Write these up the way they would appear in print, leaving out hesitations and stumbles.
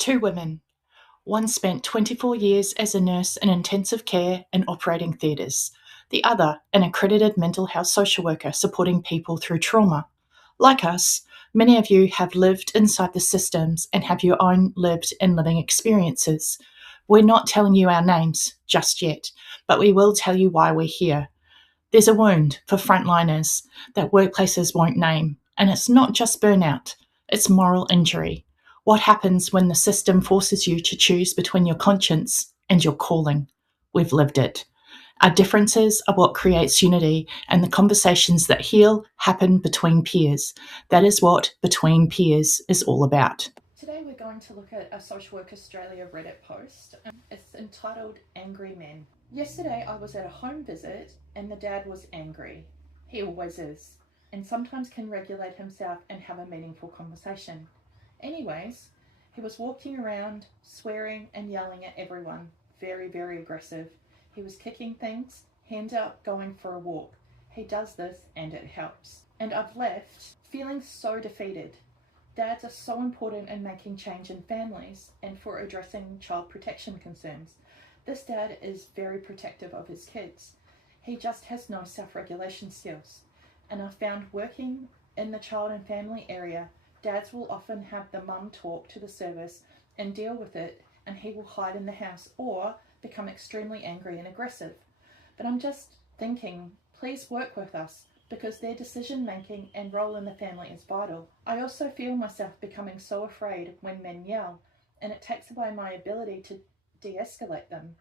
Two women. One spent 24 years as a nurse in intensive care and operating theatres. The other, an accredited mental health social worker supporting people through trauma. Like us, many of you have lived inside the systems and have your own lived and living experiences. We're not telling you our names just yet, but we will tell you why we're here. There's a wound for frontliners that workplaces won't name, and it's not just burnout, it's moral injury. What happens when the system forces you to choose between your conscience and your calling? We've lived it. Our differences are what creates unity, and the conversations that heal happen between peers. That is what Between Peers is all about. Today we're going to look at a Social Work Australia Reddit post. It's entitled Angry Men. Yesterday I was at a home visit and the dad was angry. He always is, and sometimes can regulate himself and have a meaningful conversation. Anyways, he was walking around, swearing and yelling at everyone. Very, very aggressive. He was kicking things, hands up, going for a walk. He does this and it helps. And I've left feeling so defeated. Dads are so important in making change in families and for addressing child protection concerns. This dad is very protective of his kids. He just has no self-regulation skills. And I've found working in the child and family area, dads will often have the mum talk to the service and deal with it, and he will hide in the house or become extremely angry and aggressive. But I'm just thinking, please work with us, because their decision making and role in the family is vital. I also feel myself becoming so afraid when men yell, and it takes away my ability to de-escalate them.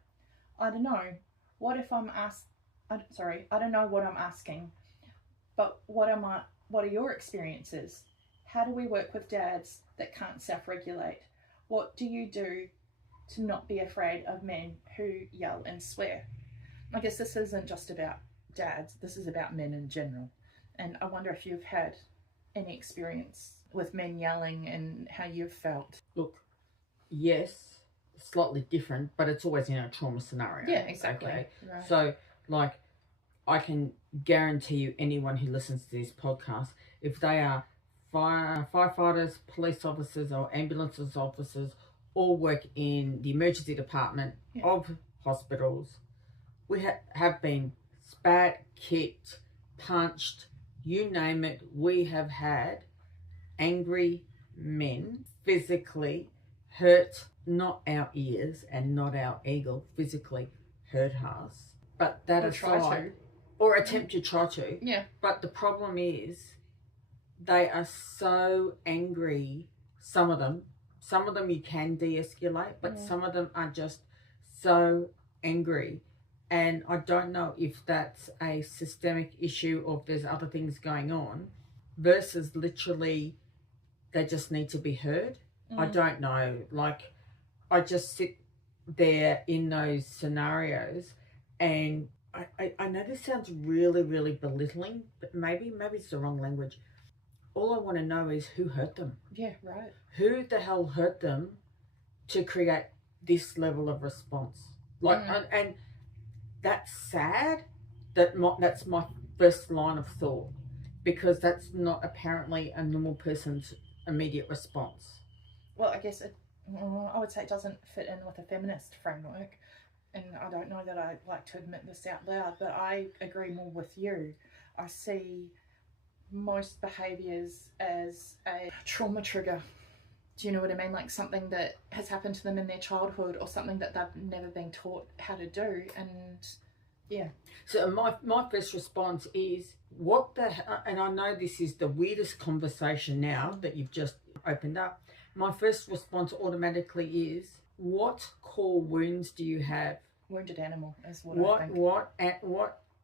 I don't know. What if I'm asked? I don't know what I'm asking, but what are your experiences? How do we work with dads that can't self-regulate? What do you do to not be afraid of men who yell and swear? I guess this isn't just about dads, this is about men in general. And I wonder if you've had any experience with men yelling and how you've felt. Look, yes, slightly different, but it's always in a trauma scenario. Yeah, exactly. Okay? Right. So, like, I can guarantee you anyone who listens to this podcast, if they are firefighters, police officers or ambulance officers, all work in the emergency department of hospitals, we have been spat, kicked, punched, you name it. We have had angry men physically hurt, not our ears and not our ego, physically hurt us. But that aside, or attempt to try to. Yeah. But the problem is they are so angry. Some of them you can de-escalate, but some of them are just so angry. And I don't know if that's a systemic issue or if there's other things going on versus literally they just need to be heard. I don't know. Like, I just sit there in those scenarios and I know this sounds really, really belittling, but maybe it's the wrong language. All I want to know is who hurt them. Yeah, right. Who the hell hurt them to create this level of response? Like, and that's sad. That's my first line of thought, because that's not apparently a normal person's immediate response. Well, I guess I would say it doesn't fit in with a feminist framework. And I don't know that I'd like to admit this out loud, but I agree more with you. I see most behaviours as a trauma trigger. Do you know what I mean? Like something that has happened to them in their childhood or something that they've never been taught how to do. And yeah. So my first response is, and I know this is the weirdest conversation now that you've just opened up. My first response automatically is, what core wounds do you have? Wounded animal is what I think.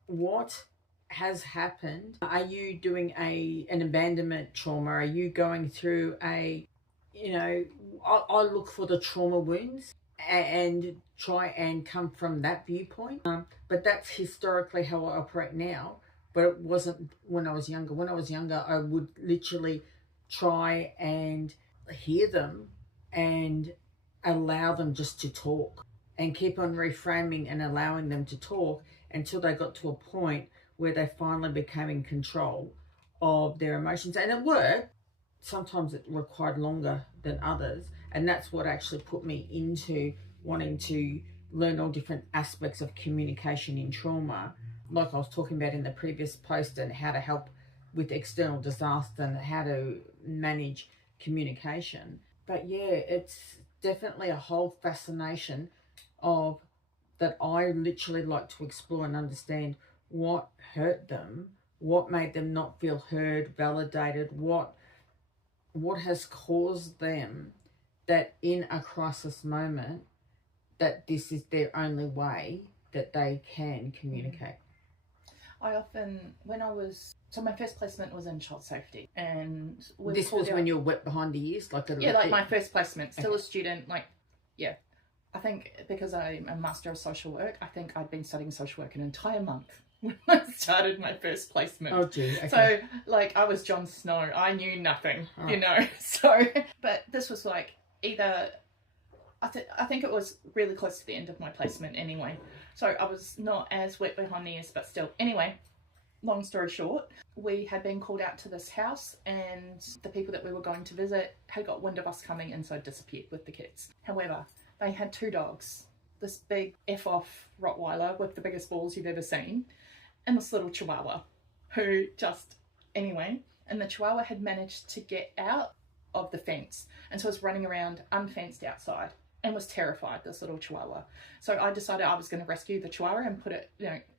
What has happened? Are you doing an abandonment trauma? Are you going through I look for the trauma wounds and try and come from that viewpoint. But that's historically how I operate now. But it wasn't when I was younger. When I was younger, I would literally try and hear them and allow them just to talk and keep on reframing and allowing them to talk until they got to a point where they finally became in control of their emotions. And it worked. Sometimes it required longer than others. And that's what actually put me into wanting to learn all different aspects of communication in trauma, like I was talking about in the previous post, and how to help with external disaster and how to manage communication. But yeah, it's definitely a whole fascination of that I literally like to explore and understand what hurt them, what made them not feel heard, validated, what has caused them that in a crisis moment that this is their only way that they can communicate. I often, my first placement was in child safety, and this was when you were wet behind the ears, like my first placement, still a student, I think because I'm a master of social work, I think I'd been studying social work an entire month when I started my first placement. Oh gee, okay. So I was Jon Snow, I knew nothing, so, but this was either, I think it was really close to the end of my placement anyway, so I was not as wet behind the ears, but still. Anyway, long story short, we had been called out to this house, and the people that we were going to visit had got wind of us coming, and so disappeared with the kids. However, they had 2 dogs, this big F-off Rottweiler with the biggest balls you've ever seen, and this little Chihuahua who and the Chihuahua had managed to get out of the fence, and so was running around unfenced outside and was terrified, this little Chihuahua. So I decided I was going to rescue the Chihuahua and put it,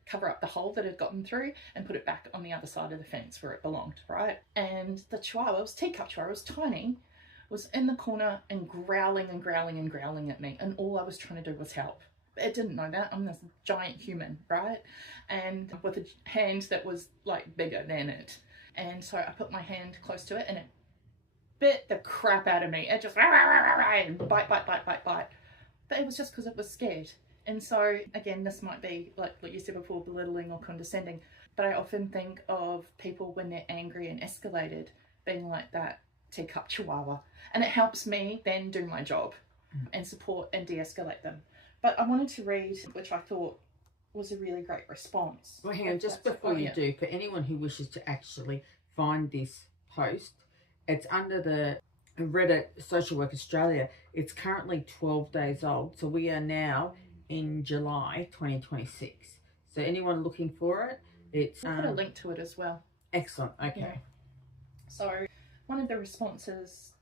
cover up the hole that had gotten through and put it back on the other side of the fence where it belonged, right? And the Chihuahua, was teacup Chihuahua, was tiny, was in the corner and growling and growling and growling at me, and all I was trying to do was help. It didn't know that. I'm this giant human, right? And with a hand that was bigger than it. And so I put my hand close to it, and it bit the crap out of me. It just bite. But it was just because it was scared. And so again, this might be like you said before, belittling or condescending, but I often think of people when they're angry and escalated being like that teacup Chihuahua, and it helps me then do my job and support and de-escalate them. But I wanted to read, which I thought was a really great response. Well, hang on, just before you do, for anyone who wishes to actually find this post, it's under the Reddit Social Work Australia. It's currently 12 days old, so we are now in July 2026. So anyone looking for it, it's... We'll put a link to it as well. Excellent, okay. Yeah. So one of the responses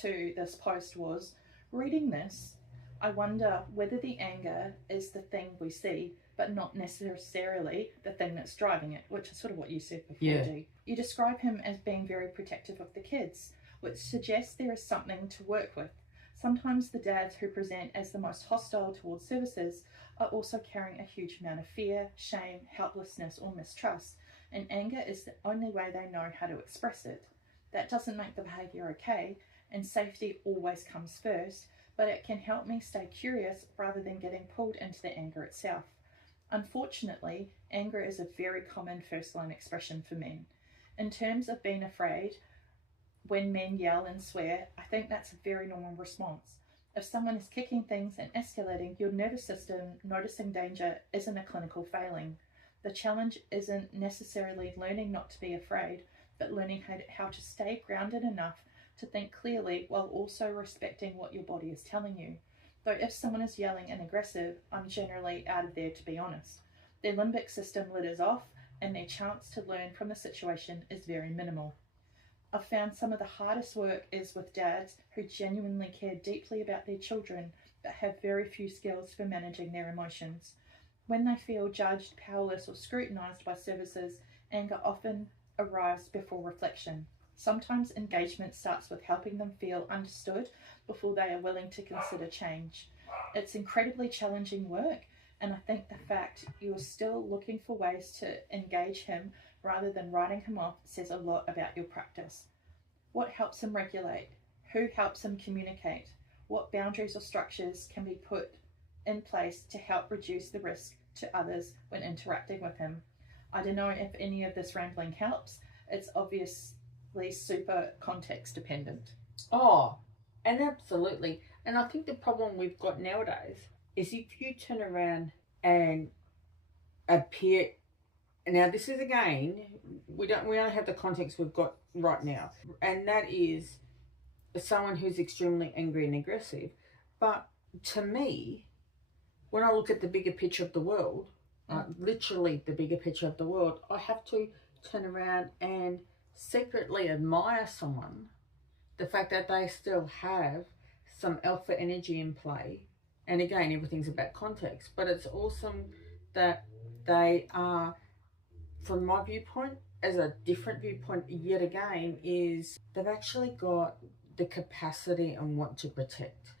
to this post was, reading this, I wonder whether the anger is the thing we see, but not necessarily the thing that's driving it, which is sort of what you said before, Dee. You describe him as being very protective of the kids, which suggests there is something to work with. Sometimes the dads who present as the most hostile towards services are also carrying a huge amount of fear, shame, helplessness, or mistrust, and anger is the only way they know how to express it. That doesn't make the behaviour okay, and safety always comes first, but it can help me stay curious rather than getting pulled into the anger itself. Unfortunately, anger is a very common first-line expression for men. In terms of being afraid, when men yell and swear, I think that's a very normal response. If someone is kicking things and escalating, your nervous system noticing danger isn't a clinical failing. The challenge isn't necessarily learning not to be afraid, but learning how to stay grounded enough to think clearly while also respecting what your body is telling you. Though if someone is yelling and aggressive, I'm generally out of there, to be honest. Their limbic system litters off, and their chance to learn from the situation is very minimal. I've found some of the hardest work is with dads who genuinely care deeply about their children, but have very few skills for managing their emotions. When they feel judged, powerless, or scrutinised by services, anger often arrives before reflection. Sometimes engagement starts with helping them feel understood before they are willing to consider change. It's incredibly challenging work, and I think the fact you are still looking for ways to engage him rather than writing him off says a lot about your practice. What helps him regulate? Who helps him communicate? What boundaries or structures can be put in place to help reduce the risk to others when interacting with him? I don't know if any of this rambling helps. It's obviously super context dependent. Oh, and absolutely. And I think the problem we've got nowadays is if you turn around and appear, now this is again, we only have the context we've got right now, and that is someone who's extremely angry and aggressive. But to me, when I look at the bigger picture of the world, literally the bigger picture of the world, I have to turn around and secretly admire someone, the fact that they still have some alpha energy in play. And again, everything's about context, but it's awesome that they are, from my viewpoint, as a different viewpoint yet again, is they've actually got the capacity and want to protect.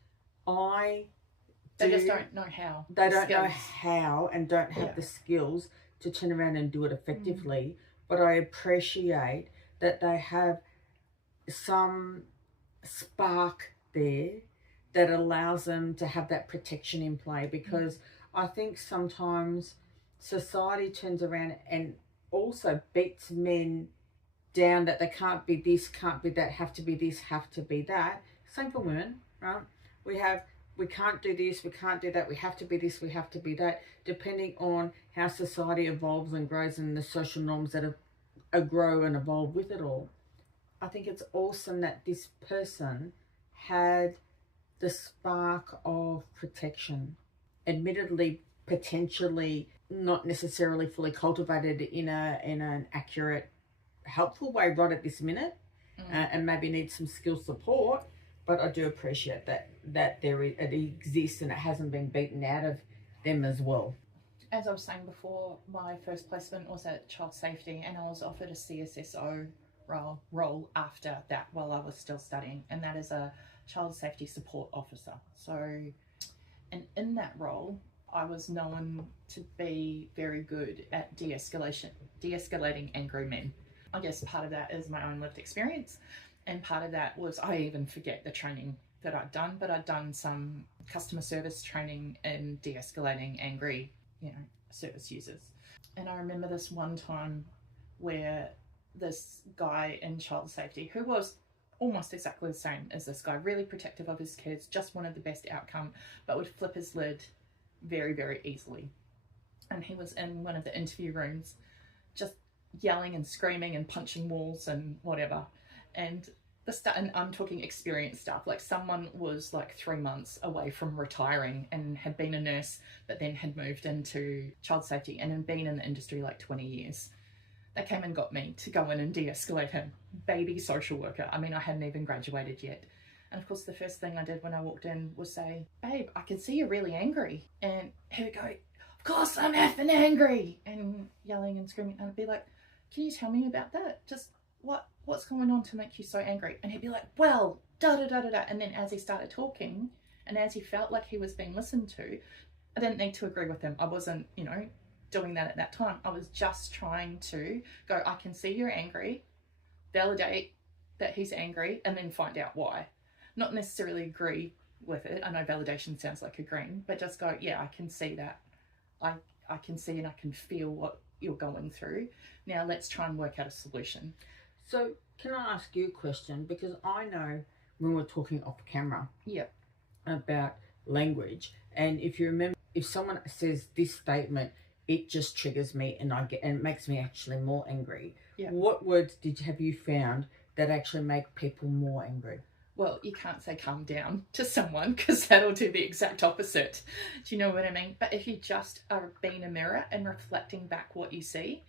They just don't know how. They don't know how and don't have the skills to turn around and do it effectively. But I appreciate that they have some spark there that allows them to have that protection in play, because I think sometimes society turns around and also beats men down that they can't be this, can't be that, have to be this, have to be that. Same for women, right? We can't do this, we can't do that, we have to be this, we have to be that, depending on how society evolves and grows and the social norms that grow and evolve with it all. I think it's awesome that this person had the spark of protection, admittedly, potentially not necessarily fully cultivated in an accurate, helpful way right at this minute, and maybe needs some skill support. But I do appreciate that it exists and it hasn't been beaten out of them as well. As I was saying before, my first placement was at Child Safety, and I was offered a CSSO role after that while I was still studying, and that is a Child Safety Support Officer. So, and in that role, I was known to be very good at de-escalating angry men. I guess part of that is my own lived experience, and part of that was I even forget the training that I'd done, but I'd done some customer service training in de-escalating angry, service users. And I remember this one time where this guy in child safety, who was almost exactly the same as this guy, really protective of his kids, just wanted the best outcome, but would flip his lid very, very easily. And he was in one of the interview rooms just yelling and screaming and punching walls and whatever. And and I'm talking experience stuff, like someone was like 3 months away from retiring and had been a nurse, but then had moved into child safety and had been in the industry like 20 years. They came and got me to go in and de-escalate him. Baby social worker. I mean, I hadn't even graduated yet. And of course, the first thing I did when I walked in was say, "Babe, I can see you're really angry." And he would go, "Of course I'm effing angry," and yelling and screaming. And I'd be like, "Can you tell me about that? Just what's going on to make you so angry?" And he'd be like, "Well, da da da da da." And then as he started talking and as he felt like he was being listened to, I didn't need to agree with him. I wasn't, doing that at that time. I was just trying to go, I can see you're angry, validate that he's angry, and then find out why. Not necessarily agree with it. I know validation sounds like agreeing, but just go, yeah, I can see that. I can see and I can feel what you're going through. Now let's try and work out a solution. So can I ask you a question? Because I know when we're talking off camera about language, and if you remember, if someone says this statement, it just triggers me and it makes me actually more angry. What words have you found that actually make people more angry? Well, you can't say calm down to someone because that'll do the exact opposite. Do you know what I mean? But if you just are being a mirror and reflecting back what you see,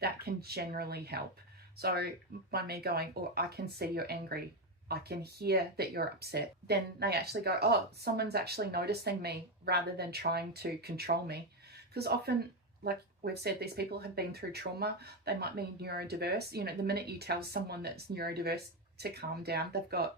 that can generally help. So by me going, "Oh, I can see you're angry, I can hear that you're upset," then they actually go, "Oh, someone's actually noticing me," rather than trying to control me. Because often, like we've said, these people have been through trauma. They might be neurodiverse. The minute you tell someone that's neurodiverse to calm down, they've got,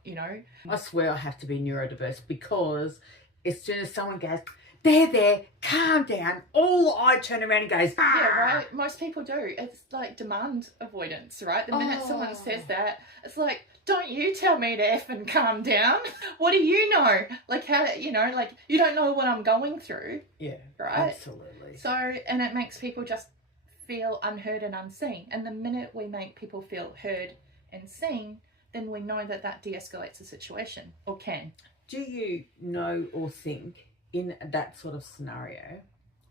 I swear I have to be neurodiverse, because as soon as someone goes, there, calm down, all I turn around and goes, "Ah!" Yeah, right? Most people do. It's like demand avoidance, right? The minute someone says that, it's like, don't you tell me to effing calm down. What do you know? Like how, like you don't know what I'm going through. Yeah, right? Absolutely. So, and it makes people just feel unheard and unseen. And the minute we make people feel heard and seen, then we know that de-escalates the situation, or can. Do you know or think in that sort of scenario,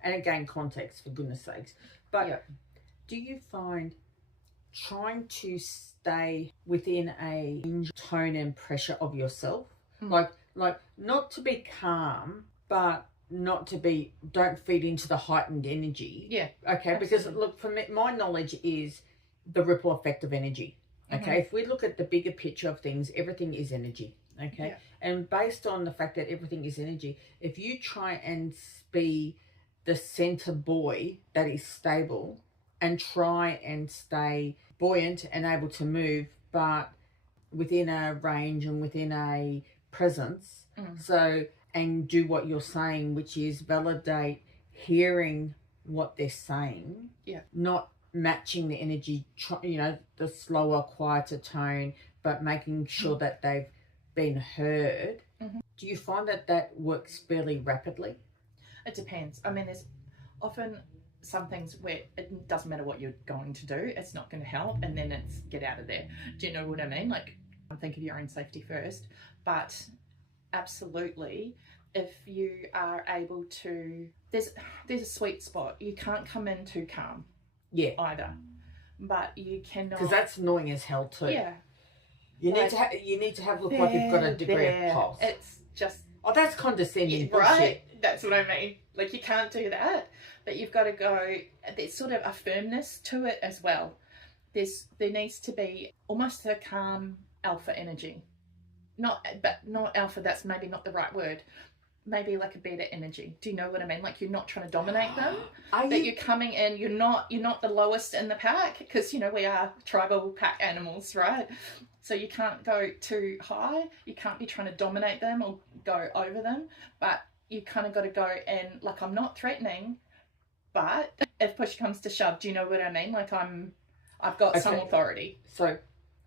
and again, context for goodness sakes, but do you find trying to stay within a tone and pressure of yourself. Like not to be calm, but not to be, don't feed into the heightened energy. Yeah. Okay. Absolutely. Because look, for me, my knowledge is the ripple effect of energy. Okay. If we look at the bigger picture of things, everything is energy. Okay. Yeah. And based on the fact that everything is energy, if you try and be the center buoy that is stable and try and stay buoyant and able to move, but within a range and within a presence, and do what you're saying, which is validate hearing what they're saying, not matching the energy, the slower, quieter tone, but making sure that they've been heard. Do you find that works fairly rapidly? It depends. I mean, there's often some things where it doesn't matter what you're going to do, it's not going to help, and then it's get out of there. Do you know what I mean? Like, think of your own safety first, but absolutely, if you are able to, there's a sweet spot. You can't come in too calm, either, but you cannot, because that's annoying as hell too. Yeah, you need to have look like you've got a degree of pulse. It's just, that's condescending, right? That's what I mean. Like, you can't do that, but you've got to go. There's sort of a firmness to it as well. There needs to be almost a calm alpha energy. Not alpha, that's maybe not the right word. Maybe like a beta energy. Do you know what I mean? Like, you're not trying to dominate them, but you're coming in, you're not the lowest in the pack, because, we are tribal pack animals, right? So you can't go too high. You can't be trying to dominate them or go over them, but you kind of got to go in, like, I'm not threatening, but if push comes to shove, do you know what I mean? Like, I've got some authority. So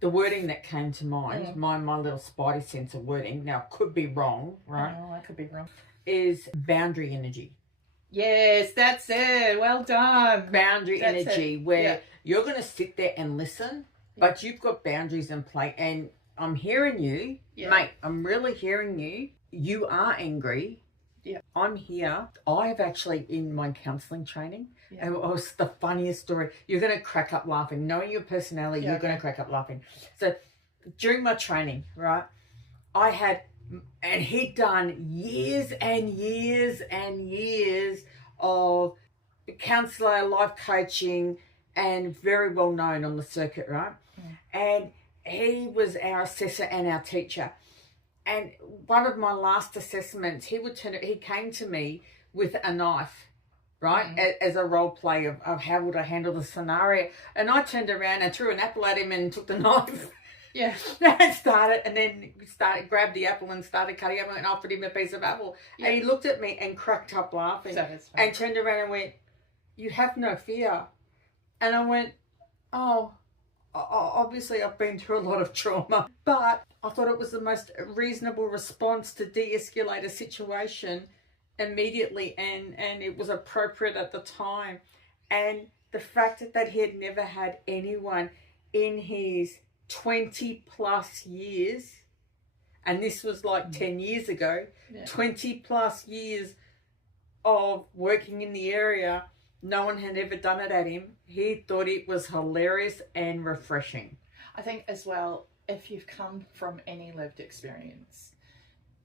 the wording that came to mind, my little spidey sense of wording, now could be wrong, right? Oh, I could be wrong. Is boundary energy. Yes, that's it. Well done. Boundary energy, where you're going to sit there and listen, but you've got boundaries in play. And I'm hearing you, mate. I'm really hearing you. You are angry. Yeah. I'm here. I've actually, in my counselling training, and it was the funniest story. You're going to crack up laughing. Knowing your personality, you're going to crack up laughing. So during my training, right, I had, and he'd done years and years and years of counsellor, life coaching, and very well known on the circuit, right? And he was our assessor and our teacher. And one of my last assessments, he came to me with a knife, right, as a role play of how would I handle the scenario. And I turned around and threw an apple at him and took the knife. Yeah. And then grabbed the apple and started cutting it and offered him a piece of apple. Yeah. And he looked at me and cracked up laughing and turned around and went, "You have no fear." And I went, "Oh, obviously I've been through a lot of trauma, but I thought it was the most reasonable response to de-escalate a situation immediately, and it was appropriate at the time." And the fact that he had never had anyone in his 20 plus years, and this was like 10 years ago, 20 plus years of working in the area, no one had ever done it at him. He thought it was hilarious and refreshing. I think as well, if you've come from any lived experience,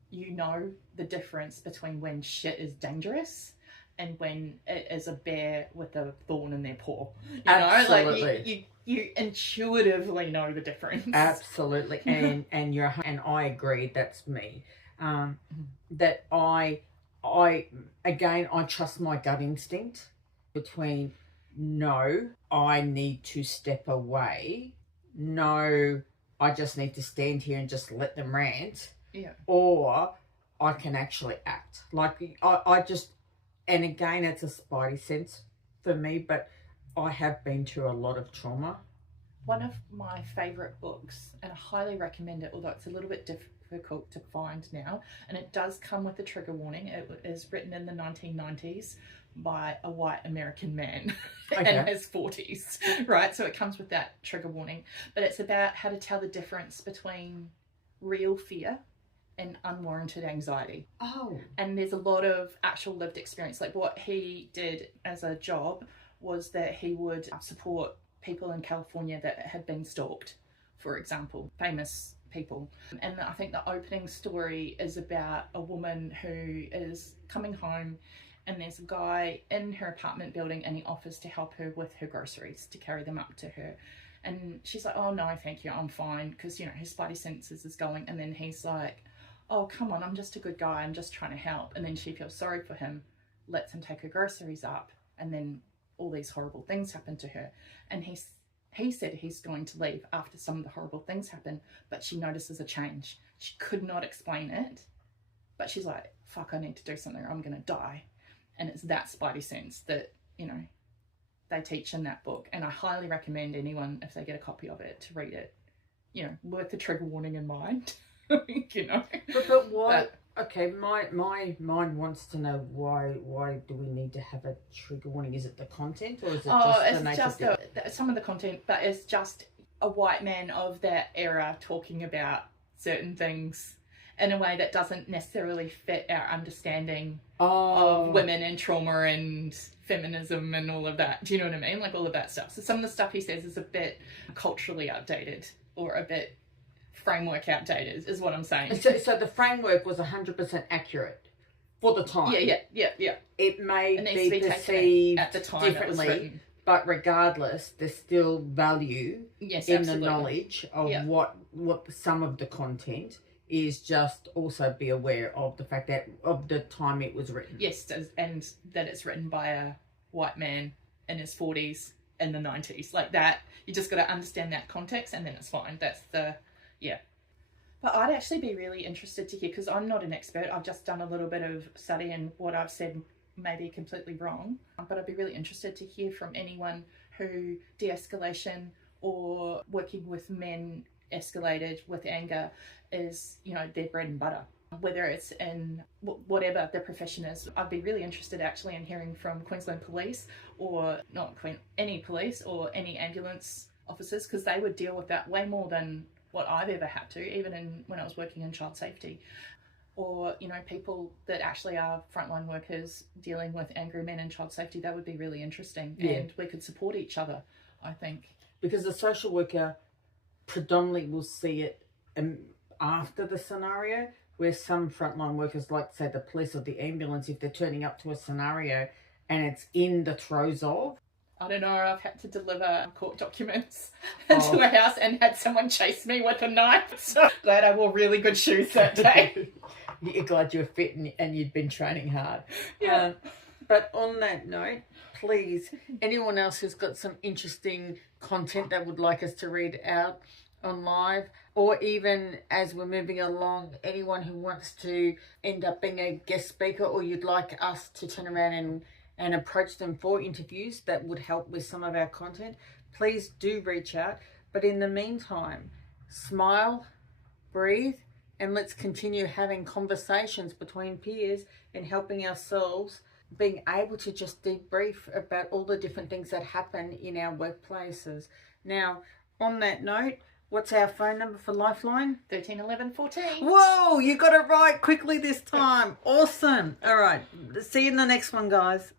you know the difference between when shit is dangerous and when it is a bear with a thorn in their paw. Absolutely. Like you intuitively know the difference. Absolutely. and I agree, that's me. That I trust my gut instinct between no, I need to step away. No, I just need to stand here and just let them rant. Yeah. Or I can actually act. Like I just, and again, it's a spidey sense for me, but I have been through a lot of trauma. One of my favourite books, and I highly recommend it, although it's a little bit difficult to find now, and it does come with a trigger warning. It is written in the 1990s by a white American man in his 40s, right? So it comes with that trigger warning, but it's about how to tell the difference between real fear and unwarranted anxiety. Oh. And there's a lot of actual lived experience. Like, what he did as a job was that he would support people in California that had been stalked, for example, famous people. And I think the opening story is about a woman who is coming home, and there's a guy in her apartment building, and he offers to help her with her groceries, to carry them up to her. And she's like, oh no, thank you, I'm fine, because, you know, his spidey senses is going. And then he's like, oh, come on, I'm just a good guy, I'm just trying to help. And then she feels sorry for him, lets him take her groceries up, and then all these horrible things happen to her. And he said he's going to leave after some of the horrible things happen, but she notices a change. She could not explain it, but she's like, fuck, I need to do something or I'm going to die. And it's that spidey sense that, you know, they teach in that book. And I highly recommend anyone, if they get a copy of it, to read it. You know, with the trigger warning in mind. You know. But why? Okay, my mind wants to know why do we need to have a trigger warning? Is it the content, or is it just the nature? Some of the content, but it's just a white man of that era talking about certain things in a way that doesn't necessarily fit our understanding of women and trauma and feminism and all of that. Do you know what I mean? Like all of that stuff. So some of the stuff he says is a bit culturally outdated, or a bit framework outdated, is what I'm saying. So the framework was 100% accurate for the time. Yeah. It may be perceived at the time differently, but regardless, there's still value in absolutely. the knowledge of what some of the content is. Just also be aware of the fact that of the time it was written. Yes, and that it's written by a white man in his 40s in the 90s. Like that, you just got to understand that context, and then it's fine. That's the But I'd actually be really interested to hear, because I'm not an expert, I've just done a little bit of study, and what I've said may be completely wrong, but I'd be really interested to hear from anyone who de-escalation or working with men escalated with anger is, you know, their bread and butter, whether it's in whatever the profession is. I'd be really interested actually in hearing from Queensland Police, or any police or any ambulance officers, because they would deal with that way more than what I've ever had to, even when I was working in child safety. Or, you know, people that actually are frontline workers dealing with angry men in child safety. That would be really interesting. Yeah. And we could support each other, I think. Because the social worker predominantly will see it after the scenario, where some frontline workers, like say the police or the ambulance, if they're turning up to a scenario and it's in the throes of, I don't know, I've had to deliver court documents into a house and had someone chase me with a knife. So glad I wore really good shoes that day. You're glad you were fit and you'd been training hard. Yeah. But on that note, please, anyone else who's got some interesting content that would like us to read out on live, or even as we're moving along, anyone who wants to end up being a guest speaker, or you'd like us to turn around and approach them for interviews that would help with some of our content, please do reach out. But in the meantime, smile, breathe, and let's continue having conversations between peers and helping ourselves, being able to just debrief about all the different things that happen in our workplaces. Now, on that note, what's our phone number for Lifeline? 13 11 14. Whoa, you got it right quickly this time. Awesome. All right. See you in the next one, guys.